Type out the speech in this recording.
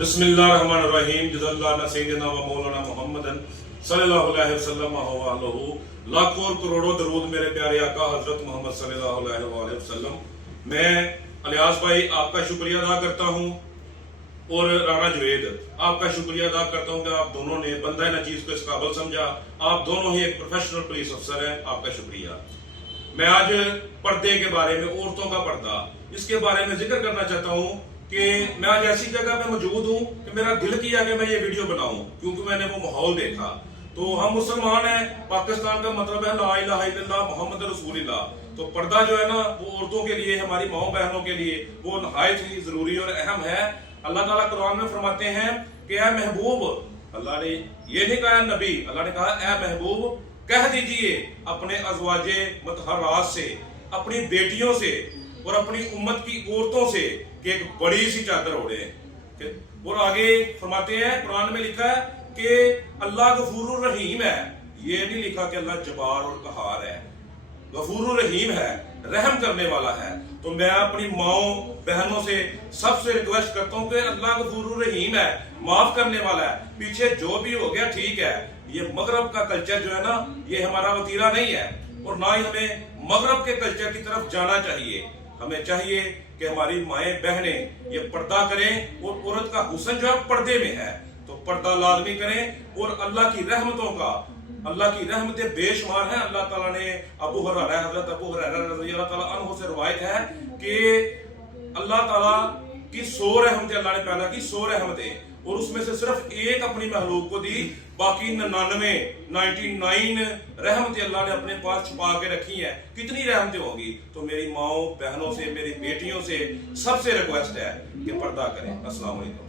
बिस्मिल्लाहिर्रहमानिर्रहीम जज़ल्लाहु सय्यदना व मौलाना मुहम्मदन सल्लल्लाहु अलैहि वसल्लम लाखों और करोड़ों दरूद मेरे प्यारे आका हजरत मोहम्मद सल्लल्लाहु अलैहि वसल्लम। मैं अलियास भाई आपका शुक्रिया अदा करता हूँ और राणा जुवेद आपका शुक्रिया अदा करता हूँ कि आप दोनों ने बंदा नचीज को इस काबिल समझा। आप दोनों ही एक प्रोफेशनल पुलिस अफसर हैं, आपका शुक्रिया। मैं आज पर्दे के बारे में, औरतों का पर्दा, इसके बारे में जिक्र करना चाहता हूँ कि मैं आज ऐसी जगह पे मौजूद हूँ कि मेरा दिल किया कि मैं ये वीडियो बनाऊं, क्योंकि मैंने वो माहौल देखा। तो हम मुसलमान हैं, पाकिस्तान का मतलब है ला इलाहा इल्लल्लाह मुहम्मद रसूलुल्लाह। तो पर्दा जो है ना, वो औरतों के लिए, हमारी माओ बहनों के लिए वो नहायत ही जरूरी और अहम है। अल्लाह ताला कुरान में फरमाते हैं कि ऐ महबूब, अल्लाह ने ये नहीं कहा नबी, अल्लाह ने कहा ऐ महबूब कह दीजिए अपने अज़वाजे मुतहर्रात से, अपनी बेटियों से और अपनी उम्मत की औरतों से कि एक बड़ी सी चादर ओढ़े। और आगे फरमाते हैं, कुरान में लिखा है कि अल्लाह गफूरुर रहीम है। ये नहीं लिखा कि अल्लाह जबार और कहार है, गफूरुर रहीम है, रहम करने वाला है। तो मैं अपनी माओ बहनों से सबसे रिक्वेस्ट करता हूँ कि अल्लाह गफूरुर रहीम है, माफ करने वाला है। पीछे जो भी हो गया ठीक है, ये मगरब का कल्चर जो है ना, ये हमारा वतीरा नहीं है और ना ही हमें मगरब के कल्चर की तरफ जाना चाहिए। हमें चाहिए कि हमारी माएं बहनें ये पर्दा करें और औरत का हुस्न जो है पर्दे में है, तो पर्दा लाजमी करें। और अल्लाह की रहमतों का, अल्लाह की रहमतें बेशुमार हैं। अल्लाह ताला ने हजरत अबू हुरैरा रज़ियल्लाहु ताला अन्हु से रवायत है कि अल्लाह ताला की 100 रहमतें अल्लाह ने पैदा की, 100 रहमतें, और उसमें से सिर्फ एक अपनी महलूक को दी, बाकी 99 रहमतें अल्लाह ने अपने पास छुपा के रखी हैं। कितनी रहमतें होगी। तो मेरी माओ बहनों से, मेरी बेटियों से सबसे रिक्वेस्ट है कि पर्दा करें। अस्सलाम वालेकुम।